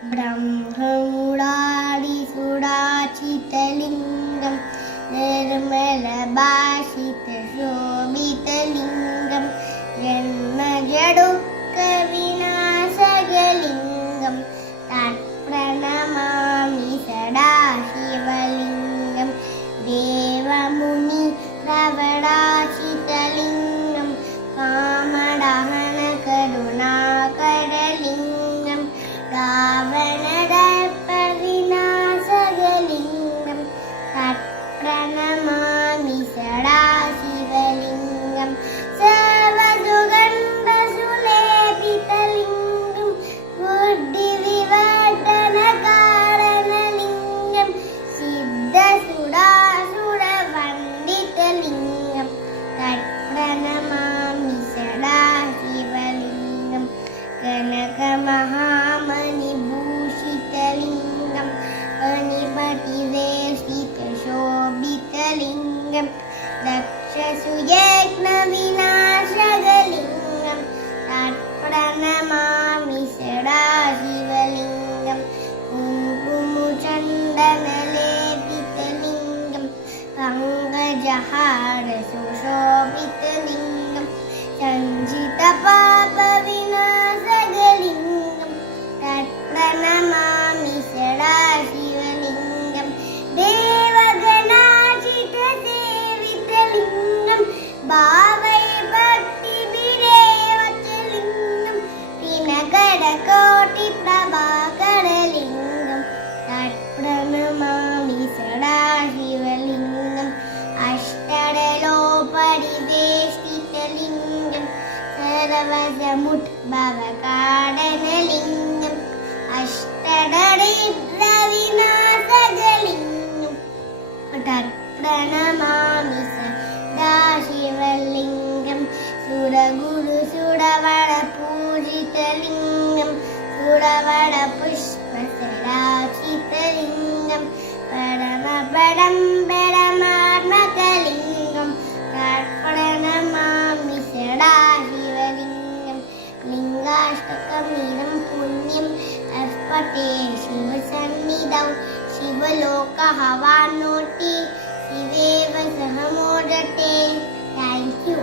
ब्रह्ममुरारिसुराचितलिङ्गं निर्मलभाषितशोभितलिङ्गं जन्मजडुःखविनाशकलिङ्गं तत्प्रणमामि सदा शिवलिङ्गं देवमुनिप्रवराचितलिङ्गं कामदहनकरुणाकरलिङ्गं रावणदर्पविनाशकलिङ्गं तत्प्रणमामि सदा शिवलिङ्गं सर्वसुगन्धसुलेपितलिङ्गं बुद्धिविवर्धनकारणलिङ्गं सिद्धसुरासुरवन्दितलिङ्गं तत्प्रणमामि सदा शिवलिङ्गं कनकमहामणिभूषितलिङ्गं फणिपतिवेष्टितशोभितलिङ्गं दक्षसुयज्ञविनाशकलिङ्गं तत्प्रणमामि सदा शिवलिङ्गं कुङ्कुमचन्दनलेपितलिङ्गं पङ्कजहारसुशोभितलिङ्गं सञ्चितपापविनाशकलिङ्गं तत्प्रणमामि सदा शिवलिङ्गं देवगणाचितसेवितलिङ्गं भावै भक्तिभिरेवचलिङ्गं दिनकरकोटिप्रभाकरलिङ्गं तत्प्रणमामि सदा शिवलिङ्गं अष्टदलोपरिवेष्टितलिङ्गं सर्वसमुद्भवकारणलिङ्गं अष्टदरिद्रविनाशकलिङ्गं तत्प्रणमामि सदा शिवलिङ्गं सुरगुरुसुरवरपूजितलिङ्गं सुरवरपुष्पसराचितलिङ्गं परमात्मकलिङ्गं तत्प्रणमामि सदा शिवलिङ्गं लिङ्गाष्टकमिदं पुण्यं अर्पते शिवसन्निधौ शिवलोकहवानोति शिवेव सह मोदते. Thank you.